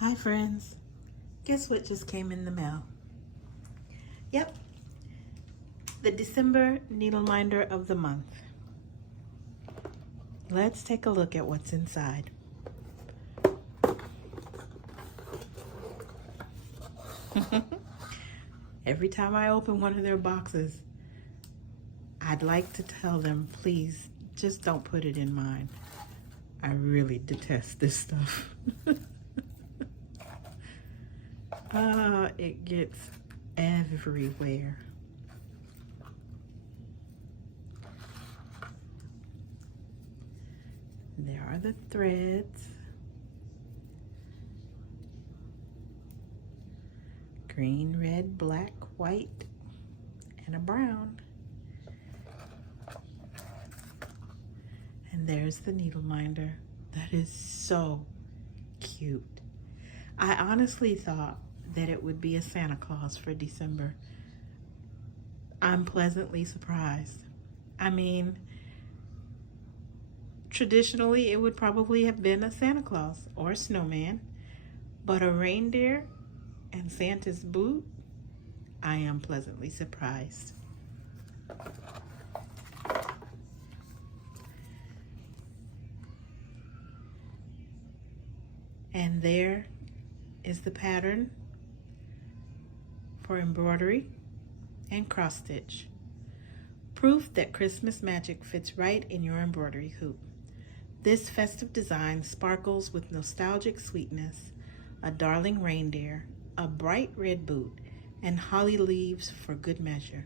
Hi friends, guess what just came in the mail? Yep, the December Needleminder of the month. Let's take a look at what's inside. Every time I open one of their boxes, I'd like to tell them, please, just don't put it in mine. I really detest this stuff. It gets everywhere. There are the threads. Green, red, black, white, and a brown. And there's the needleminder. That is so cute. I honestly thought that it would be a Santa Claus for December. I'm pleasantly surprised. I mean, traditionally it would probably have been a Santa Claus or a snowman, but a reindeer and Santa's boot, I am pleasantly surprised. And there is the pattern for embroidery and cross stitch. Proof that Christmas magic fits right in your embroidery hoop. This festive design sparkles with nostalgic sweetness, a darling reindeer, a bright red boot, and holly leaves for good measure.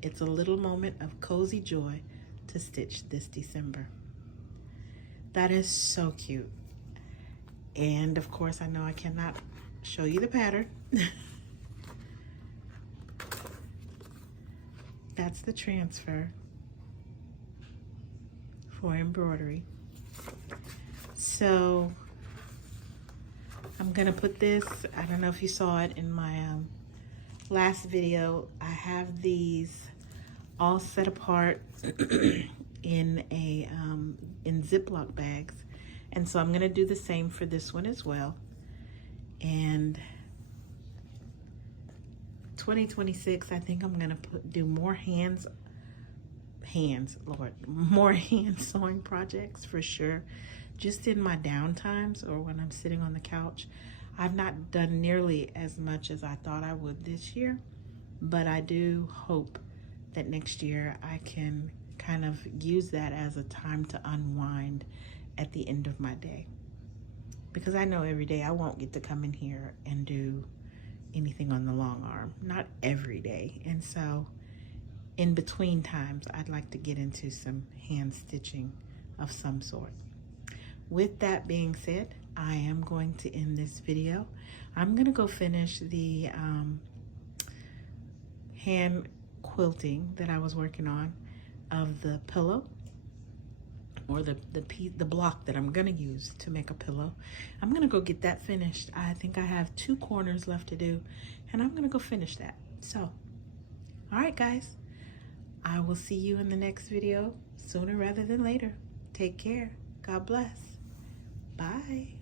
It's a little moment of cozy joy to stitch this December. That is so cute. And of course, I know I cannot show you the pattern. That's the transfer for embroidery. So I'm gonna put this, I don't know if you saw it in my last video, I have these all set apart in Ziploc bags. And so I'm gonna do the same for this one as well. And 2026, I think I'm gonna do more more hand sewing projects for sure. Just in my down times or when I'm sitting on the couch. I've not done nearly as much as I thought I would this year, but I do hope that next year I can kind of use that as a time to unwind at the end of my day. Because I know every day I won't get to come in here and do anything on the long arm, not every day. And so in between times, I'd like to get into some hand stitching of some sort. With that being said, I am going to end this video. I'm gonna go finish the hand quilting that I was working on of the pillow, or the block that I'm gonna use to make a pillow. I'm gonna go get that finished. I think I have 2 corners left to do, and I'm gonna go finish that. So, all right guys, I will see you in the next video sooner rather than later. Take care. God bless. Bye.